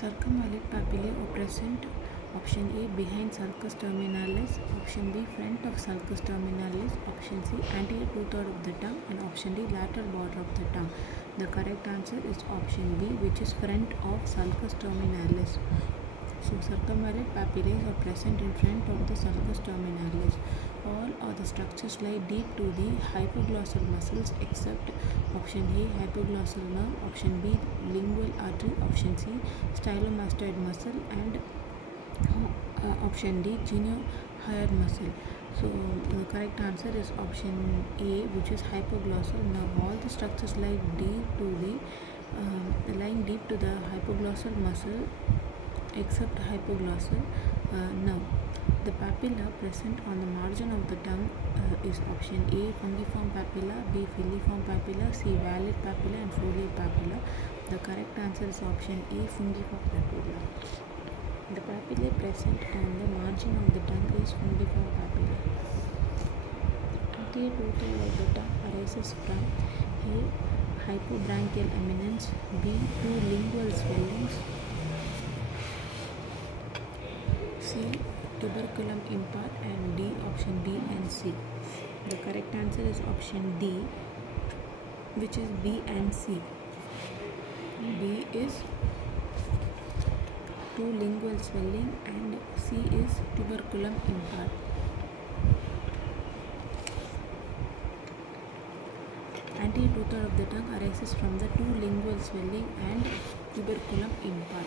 Circumvallate papillae are present. Option A behind sulcus terminalis, option B front of sulcus terminalis, option C anterior two-third of the tongue, and option D lateral border of the tongue. The correct answer is option B, which is front of sulcus terminalis. So circumvallate papillae are present in front of the sulcus terminalis. All other structures lie deep to the hypoglossal muscles except option A hypoglossal nerve, option B lingual artery, option C stylomastoid muscle, and option D geniohyoid muscle. So the correct answer is option A, which is hypoglossal nerve. All the structures lie deep to the hypoglossal muscle except hypoglossal nerve. The papilla present on the margin of the tongue is option A fungiform papilla, B filiform papilla, C valid papilla, and foliate papilla. The correct answer is option A fungiform papilla. The papillae present on the margin of the tongue is fungiform papilla. Anterior two-thirds of the tongue arises from A hypobranchial eminence, B two lingual swellings, C tuberculum impar, and D option B and C. The correct answer is option D, which is B and C. B is two lingual swelling and C is tuberculum impar. Anterior two-thirds of the tongue arises from the two lingual swelling and tuberculum impar.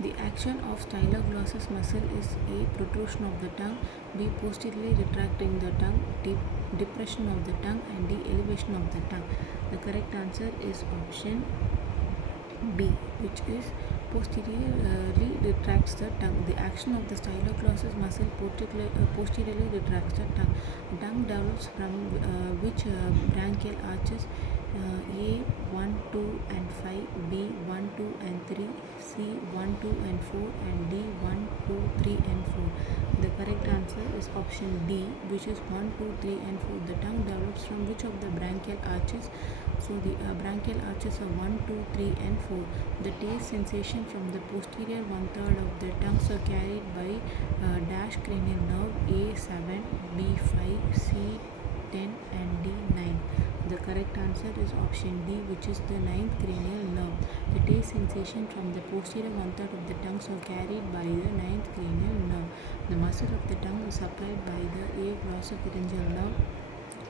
The action of styloglossus muscle is A protrusion of the tongue, B posteriorly retracting the tongue, D depression of the tongue, and D elevation of the tongue. The correct answer is option B, which is posteriorly retracts the tongue. The action of the styloglossus muscle posteriorly retracts the tongue. Tongue develops from which branchial arches? A 1, 2 and 5, B 1, 2 and 3, C 1, 2 and 4, and D 1, 2, 3 and 4. The correct answer is option D, which is 1, 2, 3 and 4. The tongue develops from which of the branchial arches? So the branchial arches are 1, 2, 3 and 4. The taste sensation from the posterior one-third of the tongues are carried by dash cranial nerve A7, B5, C10 and D9. The correct answer is option D, which is the 9th cranial nerve. The taste sensation from the posterior one-third of the tongues are carried by the 9th cranial nerve. The muscle of the tongue is supplied by the A glossopharyngeal nerve,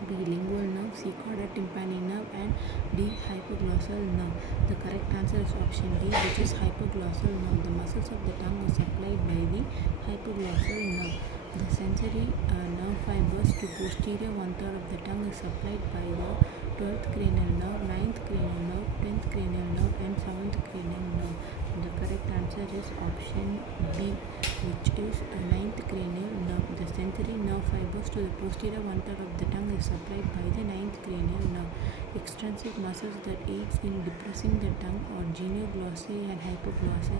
B lingual nerve, C chorda tympani nerve, and D hypoglossal nerve. The correct answer is option D, which is hypoglossal nerve. The muscles of the tongue are supplied by the hypoglossal nerve. The sensory nerve fibers to posterior one-third of the tongue is supplied by the 12th cranial nerve, 9th cranial nerve, 10th cranial nerve, and 7th cranial nerve. The correct answer is option B, which is 9th cranial nerve. The sensory nerve fibers to the posterior one-third of the tongue is supplied by the 9th cranial nerve. Extrinsic muscles that aids in depressing the tongue are genioglossae and hypoglossae,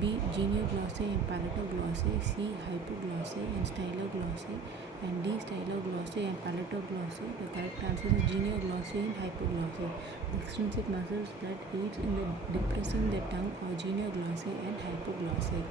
B genioglossae and palatoglossae, C hypoglossae and styloglossae, and D styloglossae and palatoglossae. The correct answer is genioglossae and hypoglossae. The extrinsic muscles that aids in depressing the tongue are genioglossae and hypoglossae.